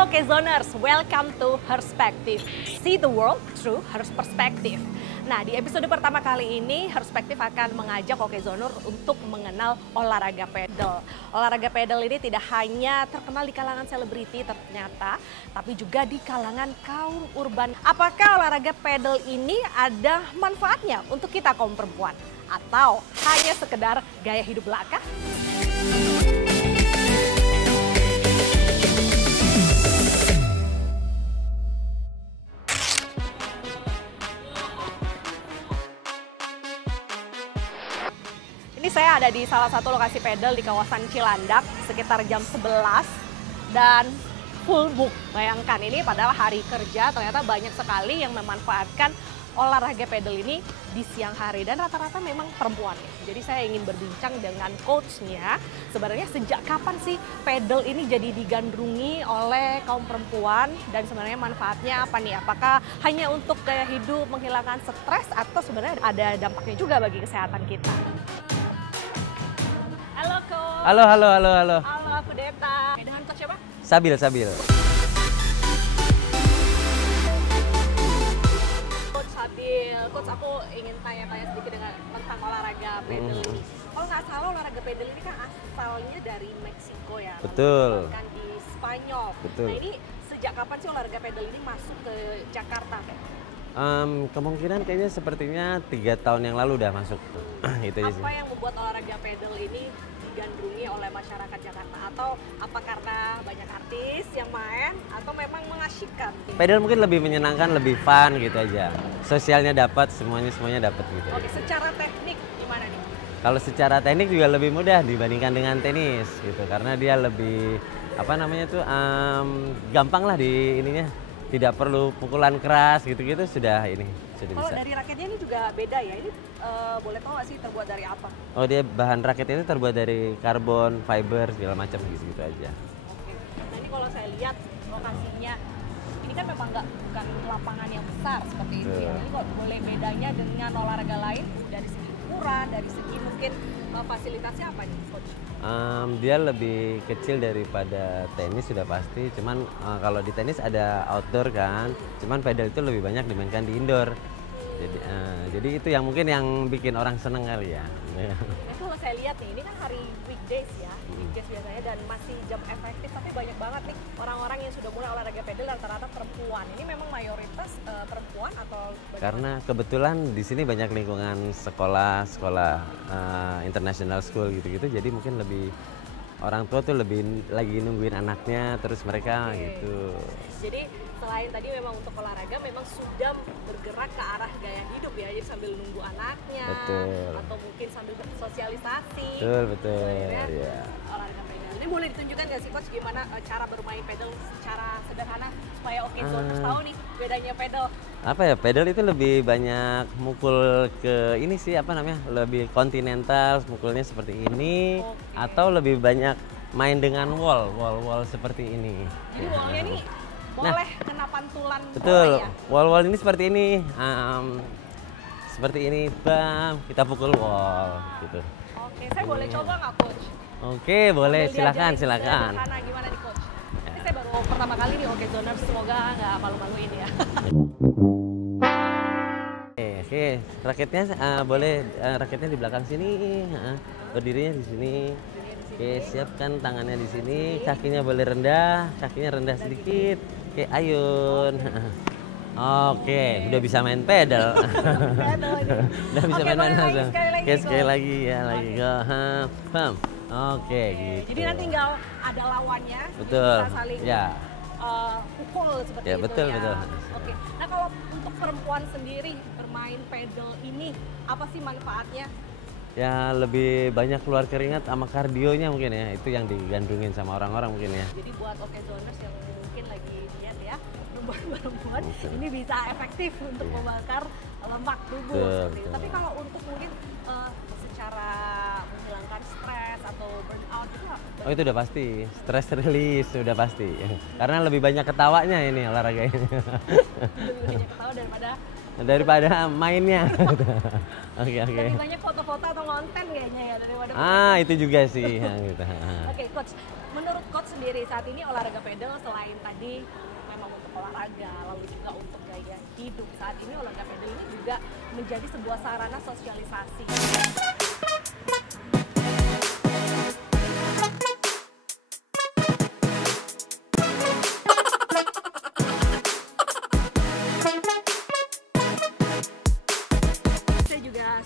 Halo Kezoners, welcome to Herspective. See the world through her perspective. Nah, di episode pertama kali ini, Herspective akan mengajak Okezoners untuk mengenal olahraga pedal. Olahraga pedal ini tidak hanya terkenal di kalangan selebriti ternyata, tapi juga di kalangan kaum urban. Apakah olahraga pedal ini ada manfaatnya untuk kita kaum perempuan? Atau hanya sekedar gaya hidup belaka? Ini saya ada di salah satu lokasi pedal di kawasan Cilandak sekitar jam 11 dan full book. Bayangkan ini padahal hari kerja ternyata banyak sekali yang memanfaatkan olahraga pedal ini di siang hari dan rata-rata memang perempuan. Jadi saya ingin berbincang dengan coachnya. Sebenarnya sejak kapan sih pedal ini jadi digandrungi oleh kaum perempuan dan sebenarnya manfaatnya apa nih? Apakah hanya untuk gaya hidup, menghilangkan stres atau sebenarnya ada dampaknya juga bagi kesehatan kita? Halo Coach. Halo. Halo, aku Deta. Dengan Coach siapa? Sabil. Coach Sabil. Coach, aku ingin tanya-tanya sedikit tentang olahraga pedal ini. Kalau nggak salah olahraga pedal ini kan asalnya dari Meksiko ya. Betul. Kan di Spanyol. Betul. Nah ini sejak kapan sih olahraga pedal ini masuk ke Jakarta? Kemungkinan kayaknya sepertinya 3 tahun yang lalu udah masuk. Itu aja sih. Apa yang membuat olahraga pedal ini digandrungi oleh masyarakat Jakarta? Atau apa karena banyak artis yang main atau memang mengasyikkan? Pedal mungkin lebih menyenangkan, lebih fun gitu aja. Sosialnya dapat, semuanya dapat gitu. Oke, secara teknik gimana nih? Kalau secara teknik juga lebih mudah dibandingkan dengan tenis gitu, karena dia lebih gampang lah di ininya. Tidak perlu pukulan keras gitu-gitu sudah bisa. Kalau dari raketnya ini juga beda ya, ini boleh tahu nggak sih terbuat dari apa? Oh, dia bahan raket itu terbuat dari karbon, fiber segala macam gitu aja. Oke. Nah ini kalau saya lihat lokasinya, ini kan memang bukan lapangan yang besar seperti itu ya. Ini kok boleh bedanya dengan olahraga lain dari segi ukuran, dari segi mungkin fasilitasnya apa nih Coach? Dia lebih kecil daripada tenis sudah pasti, cuman kalau di tenis ada outdoor kan, cuman pedal itu lebih banyak dimainkan di indoor. Jadi itu yang mungkin yang bikin orang seneng kali ya. Nah, kalau saya lihat nih, ini kan hari weekdays ya, weekdays biasanya dan masih jam efektif, tapi banyak banget nih orang-orang yang sudah mulai olahraga pedal rata-rata perempuan. Ini memang mayoritas perempuan atau bagaimana? Karena kebetulan di sini banyak lingkungan sekolah international school gitu-gitu, jadi mungkin lebih orang tua tuh lebih lagi nungguin anaknya, terus mereka gitu. Jadi selain tadi memang untuk olahraga, memang sudah bergerak ke arah gaya hidup ya, jadi sambil nunggu anaknya, Betul. atau mungkin sambil bersosialisasi. Betul. Ya. Olahraga pedal. Ini boleh ditunjukkan nggak sih Coach gimana cara bermain pedal secara sederhana supaya Okezoners tahu nih bedanya pedal? Apa ya, pedal itu lebih banyak mukul ke ini sih, lebih kontinental, mukulnya seperti ini. Atau lebih banyak main dengan wall seperti ini. Jadi wallnya nih boleh kena pantulan betul, bola ya? wall ini seperti ini, bam, kita pukul wall gitu. Oke, saya boleh coba nggak Coach? Oke, boleh, silakan. Sederhana gimana nih Coach? Ini saya baru pertama kali nih Okezoners, semoga nggak malu-maluin ya. Oke, raketnya boleh raketnya di belakang sini, berdirinya di sini. Oke, siapkan tangannya di sini, kakinya boleh rendah, sedikit. Oke, ayun. Oke, udah bisa main pedal. Udah bisa main pedal. Oke, sekali lagi ya, lagi go. Pam. Oke, gitu. Jadi nanti tinggal ada lawannya, betul. bisa saling pukul seperti ya, itu betul. Oke. Nah kalau untuk perempuan sendiri bermain pedal ini apa sih manfaatnya? Ya lebih banyak keluar keringat sama kardionya mungkin ya, itu yang digandrungin sama orang-orang mungkin ya. Jadi buat Okezoners yang mungkin lagi diet ya, perempuan ini bisa efektif untuk membakar lemak tubuh seperti itu. Tapi kalau untuk mungkin secara menghilangkan stres atau burnout itu apa? Oh itu udah pasti, stress release udah pasti. Karena lebih banyak ketawanya ini olahraga ini. Lebih banyak ketawa daripada daripada mainnya. Oke. Lebih banyak foto-foto atau konten kayaknya ya daripada Itu juga sih ya, gitu. Oke, coach. Menurut coach sendiri saat ini olahraga pedal selain tadi memang untuk olahraga, lalu juga untuk gaya hidup. Saat ini olahraga pedal ini juga menjadi sebuah sarana sosialisasi.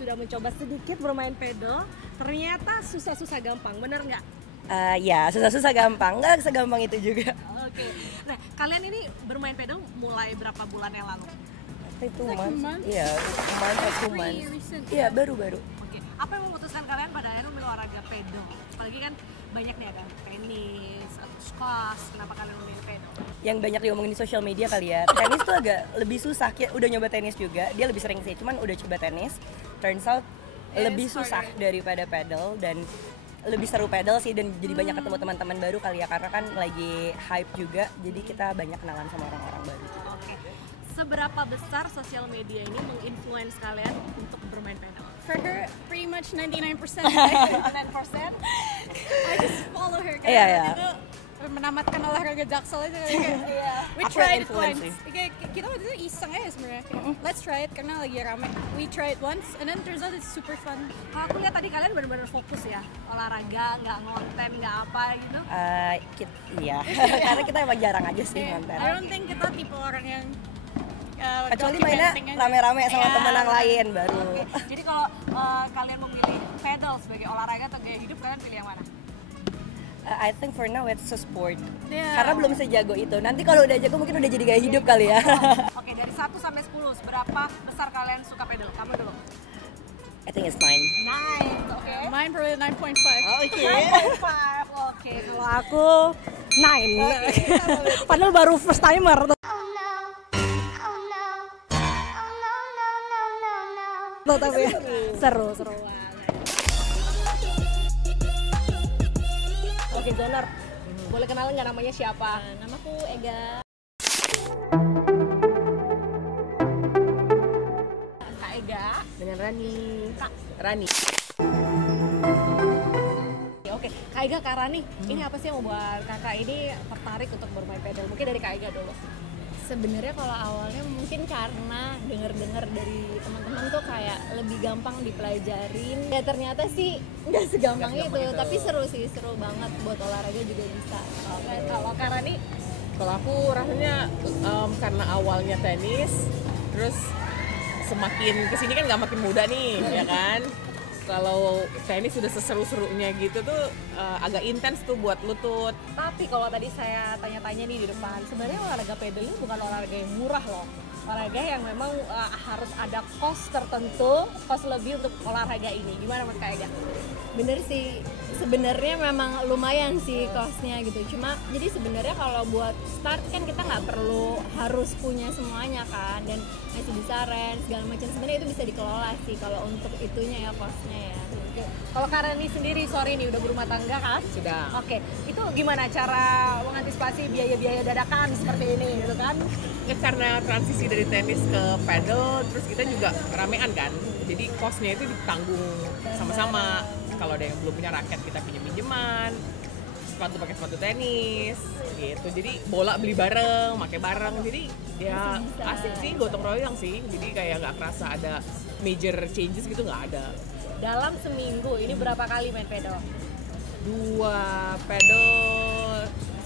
Sudah mencoba sedikit bermain pedal, ternyata susah-susah gampang, bener nggak? Ya, susah-susah gampang, nggak segampang itu juga. Oke. Nah, kalian ini bermain pedal mulai berapa bulan yang lalu? Itu Iya, Iya, baru-baru. Oke. Apa yang memutuskan kalian pada akhirnya memilih olahraga pedal? Apalagi kan banyak nih ada tenis, squash, kenapa kalian memilih pedal? Yang banyak diomongin di sosial media kali ya. Tenis tuh agak lebih susah. Udah nyoba tenis juga, dia lebih sering sih. Cuman udah coba tenis, turns out lebih susah daripada pedal dan lebih seru pedal sih dan jadi banyak ketemu teman-teman baru kali ya karena kan lagi hype juga. Jadi kita banyak kenalan sama orang-orang baru. Oke. Seberapa besar sosial media ini menginfluence kalian untuk bermain pedal? For her, pretty much 99%. 99%? I just follow her karena Iya. itu menamatkan olahraga Jaksel aja kayak. We Aku tried yang it influence once. sih. Kayak kita waktu itu iseng aja sebenarnya. Let's try it karena lagi rame. We tried once and then turns out it's super fun. Kalau aku lihat tadi kalian benar-benar fokus ya, olahraga, nggak ngonten, nggak apa gitu. Iya, karena kita emang jarang aja sih Kayak, nonton. I don't think kita tipe orang yang Kecuali mainnya documenting aja. rame-rame sama Iya. temen yang lain baru. Oke. Jadi kalau kalian memilih pedal sebagai olahraga atau gaya hidup, kalian pilih yang mana? I think for now it's a sport. Yeah. Karena belum sejago itu. Nanti kalau udah jago mungkin udah jadi gaya hidup kali ya. Oke, dari 1 sampai 10, seberapa besar kalian suka pedal? Kamu dulu. I think it's 9. Nice, oke. Mine probably 9.5. Oke. 9.5, oke. Kalau aku 9. Padahal baru first timer. Tapi seru banget. Oke, Joner, boleh kenalan nggak namanya siapa? Namaku Ega. Kak Ega. Dengan Rani. Kak Rani. Oke, Kak Ega, Kak Rani, ini apa sih yang membuat kakak ini tertarik untuk bermain pedal? Mungkin dari Kak Ega dulu. Sebenarnya kalau awalnya mungkin karena denger-dengar dari teman-teman tuh kayak lebih gampang dipelajarin. Ya ternyata sih nggak segampang itu, tapi seru sih, seru banget buat olahraga juga bisa. Oke, kalau Kak Rani, Kalau aku rasanya karena awalnya tenis, terus semakin kesini kan nggak makin muda nih, ya kan? Kalau tenis sudah seseru-serunya gitu tuh agak intens tuh buat lutut. tapi kalau tadi saya tanya-tanya nih di depan, sebenarnya olahraga pedal ini bukan olahraga yang murah loh. Olahraga yang memang harus ada cost tertentu, cost lebih untuk olahraga ini. Gimana menurut Kak Ega? Bener sih, sebenarnya memang lumayan sih costnya gitu. Cuma jadi sebenarnya kalau buat start kan kita nggak perlu harus punya semuanya kan, dan masih bisa rent segala macam. Sebenarnya itu bisa dikelola sih kalau untuk itunya ya costnya ya. Oke. Kalau Kak Rani sendiri, sorry nih udah berumah tangga kan? Sudah. Oke, itu gimana cara mengantisipasi biaya-biaya dadakan seperti ini gitu kan? Ya, karena transisi dari tenis ke pedal, terus kita juga ramean kan. Jadi costnya itu ditanggung sama-sama. Kalau ada yang belum punya raket kita pinjem-pinjeman, sepatu pakai sepatu tenis gitu. Jadi bola beli bareng, pakai bareng. Jadi ya asik sih, gotong royong sih. Jadi kayak nggak kerasa ada major changes gitu, nggak ada. Dalam seminggu ini berapa kali main pedal? 2 pedal,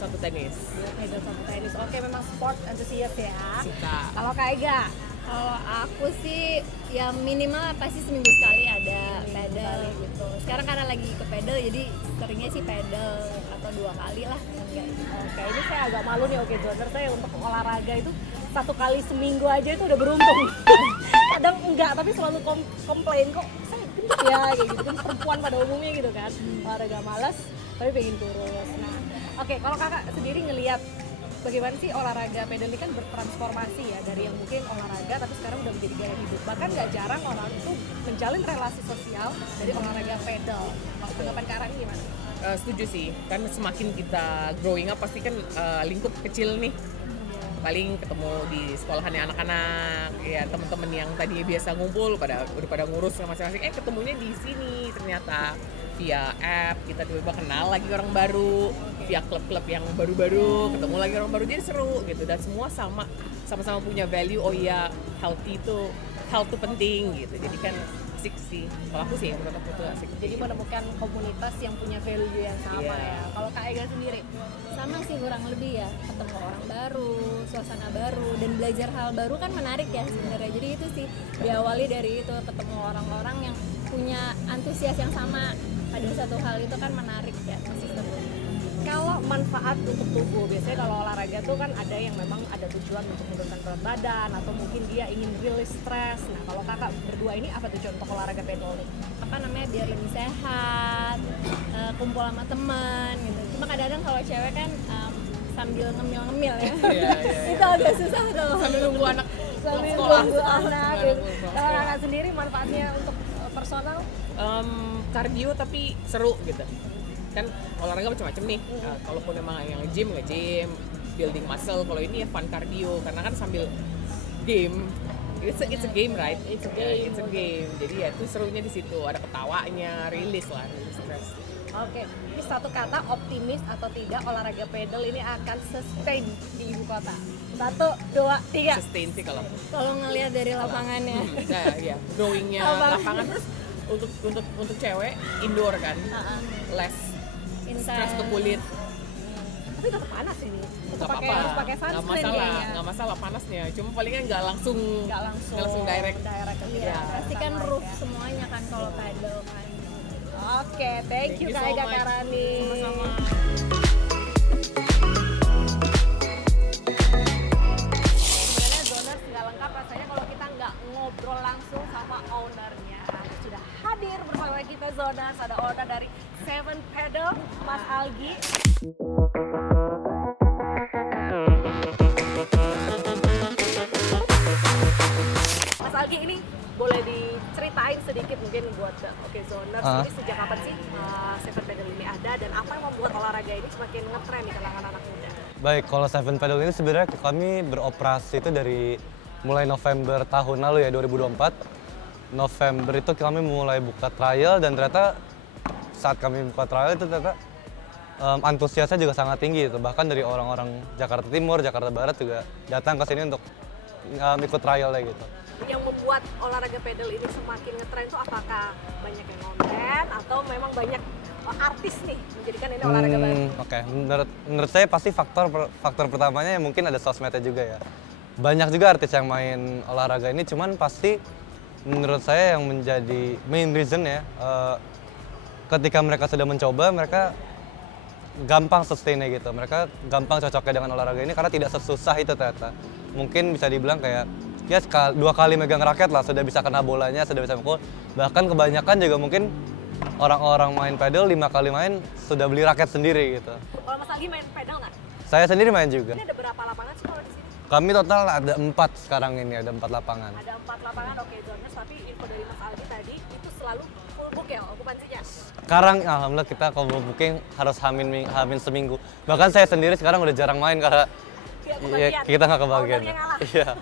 1 tenis. Pedal satu tenis. Oke, memang sport enthusiast ya. Suka. Kalau Kak Ega, Kalau aku sih ya minimal pasti seminggu sekali ada pedal gitu. Sekarang karena lagi ke pedal jadi seringnya sih pedal atau 2 kali lah. Enggak. oke, ini saya agak malu nih, oke Joner, saya untuk olahraga itu 1 kali seminggu aja itu udah beruntung. Kadang enggak, tapi selalu komplain kok saya gendut ya, kayak gitu kan, perempuan pada umumnya gitu kan, olahraga malas tapi pengen kurus. Nah, oke, kalau kakak sendiri ngelihat bagaimana sih olahraga pedal ini kan bertransformasi ya, dari yang mungkin olahraga tapi sekarang udah menjadi gaya hidup. Bahkan nggak jarang orang itu menjalin relasi sosial dari olahraga pedal. Kalau tanggapan Kak Rani gimana? Setuju sih, kan semakin kita growing up pasti kan lingkup kecil nih. paling ketemu di sekolahannya anak-anak, ya teman-teman yang tadinya biasa ngumpul udah pada ngurus masing-masing, ketemunya di sini ternyata via app, kita tiba-tiba kenal lagi orang baru, via klub-klub yang baru-baru ketemu lagi orang baru, jadi seru gitu, dan semua sama-sama punya value. Oh iya, health itu penting gitu, jadi kan asik sih. Kalau aku sih, menurut aku tuh asik. Jadi menemukan komunitas yang punya value yang sama ya. Kalau Kak Ega sendiri? Sama sih kurang lebih ya, ketemu orang baru, suasana baru, dan belajar hal baru kan menarik ya sebenarnya. Jadi itu sih diawali dari itu, ketemu orang-orang yang punya antusias yang sama pada satu hal, itu kan menarik ya, pasti seru. Kalau manfaat untuk tubuh, biasanya kalau olahraga tuh kan ada yang memang ada tujuan untuk menurunkan berat badan atau mungkin dia ingin rilis stres. Nah kalau kakak berdua ini apa tujuan untuk olahraga pedal nih? Apa namanya, biar lebih sehat, kumpul sama teman gitu. Cuma kadang-kadang kalau cewek kan sambil ngemil-ngemil ya. Itu agak susah tuh. Sambil nunggu anak Sambil sekolah. nunggu anak gitu. Kalau kakak sendiri manfaatnya untuk personal? Kardio tapi seru gitu. Kan olahraga macam-macam nih. Kalaupun emang yang nge-gym, building muscle. Kalau ini ya fun cardio, karena kan sambil game. It's a game, right? It's a game. Jadi ya itu serunya di situ. Ada ketawanya, rilis stress. Oke, ini satu kata, optimis atau tidak olahraga pedal ini akan sustain di ibu kota. 1, 2, 3. Sustain sih kalau ngelihat dari lapangannya. ya, growingnya lapangan, terus untuk cewek indoor kan, less stress ke kulit. Tapi tetap panas ini. Nggak Harus apa-apa, pakai nggak sunscreen masalah, kayaknya. nggak masalah panasnya. Cuma palingnya nggak langsung direct. ke Iya, dia. pasti kan roof semuanya kan kalau pedal kan. Oke, thank you Kak so Ega much. Karani. Sama-sama. Sebenarnya Zoners nggak lengkap rasanya kalau kita nggak ngobrol langsung sama ownernya. Sudah hadir bersama kita Zoners, ada owner dari Seven Pedal, Mas Algi. Mas Algi, ini boleh diceritain sedikit mungkin buat Zoners, ini sejak kapan sih Seven Pedal ini ada dan apa yang membuat olahraga ini semakin ngetren di kalangan anak muda? Baik, kalau Seven Pedal ini sebenarnya kami beroperasi itu dari mulai November tahun lalu ya, 2024. November itu kami mulai buka trial, dan ternyata saat kami buka trial itu ternyata antusiasnya juga sangat tinggi gitu. Bahkan dari orang-orang Jakarta Timur, Jakarta Barat juga datang ke sini untuk ikut trialnya gitu. Yang membuat olahraga pedal ini semakin ngetren itu apakah banyak yang konten atau memang banyak artis nih menjadikan ini olahraga baru? Oke, menurut saya pasti faktor pertamanya yang mungkin ada sosmednya juga ya. Banyak juga artis yang main olahraga ini, cuman pasti menurut saya yang menjadi main reason ya, ketika mereka sudah mencoba, mereka gampang sustain-nya gitu. Mereka gampang cocoknya dengan olahraga ini karena tidak sesusah itu ternyata. Mungkin bisa dibilang kayak ya 2 kali megang raket lah sudah bisa kena bolanya, sudah bisa mukul. Bahkan kebanyakan juga mungkin orang-orang main pedal 5 kali main sudah beli raket sendiri gitu. Kalau Mas Algi main pedal nggak? Saya sendiri main juga. Ini ada berapa lapangan sih kalau di sini? Kami total ada 4 sekarang ini, ada 4 lapangan. Ada 4 lapangan, oke Zoners, tapi info dari Mas Algi tadi itu selalu full book ya okupansinya? Sekarang alhamdulillah kita kalau booking harus hamin seminggu. Bahkan saya sendiri sekarang udah jarang main karena kita nggak kebagian. Iya.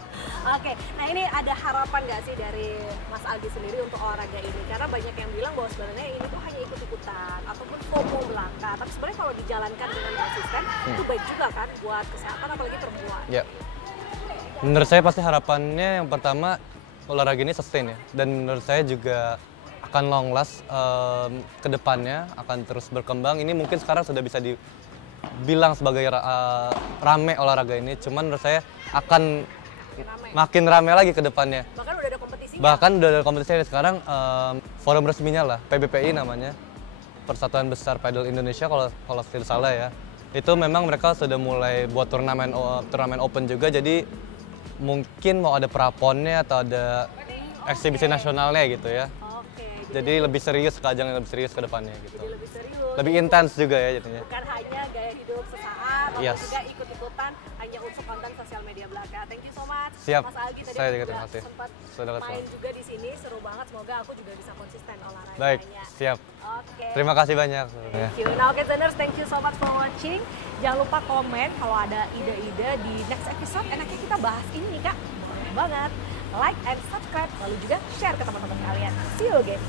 Oke, nah ini ada harapan nggak sih dari Mas Algi sendiri untuk olahraga ini? Karena banyak yang bilang bahwa sebenarnya ini tuh hanya ikut-ikutan ataupun FOMO belaka. Tapi sebenarnya kalau dijalankan dengan konsisten itu baik juga kan buat kesehatan apalagi perempuan. Ya. Menurut saya pasti harapannya yang pertama olahraga ini sustain ya. Dan menurut saya juga akan long last ke depannya, akan terus berkembang. Ini mungkin sekarang sudah bisa dibilang sebagai rame olahraga ini. Cuman menurut saya akan makin rame lagi ke depannya. Bahkan udah ada kompetisinya. Bahkan udah ada kompetisinya sekarang, forum resminya lah, PBPI namanya, Persatuan Besar Pedal Indonesia kalau tidak salah ya. Itu memang mereka sudah mulai buat turnamen open juga, jadi mungkin mau ada praponnya atau ada eksibisi nasionalnya gitu ya. Oke, Jadi lebih serius, ajang yang lebih serius ke depannya gitu. jadi lebih serius. Lebih intens juga ya jadinya. Bukan hanya gaya hidup sesaat, ataupun Yes. juga ikut-ikutan hanya untuk konten sosial media belaka. Thank you so much. Siap. Mas Algi tadi Saya aku juga terima kasih. sempat Sudah ketemu. main juga di sini, seru banget. Semoga aku juga bisa konsisten olahraganya. Baik, siap. Oke. Terima kasih banyak. sebenarnya. Thank you. Nah, oke Zeners, thank you so much for watching. Jangan lupa komen kalau ada ide-ide di next episode. Enaknya kita bahas ini nih Kak. Boleh banget. Like and subscribe, lalu juga share ke teman-teman kalian. See you again.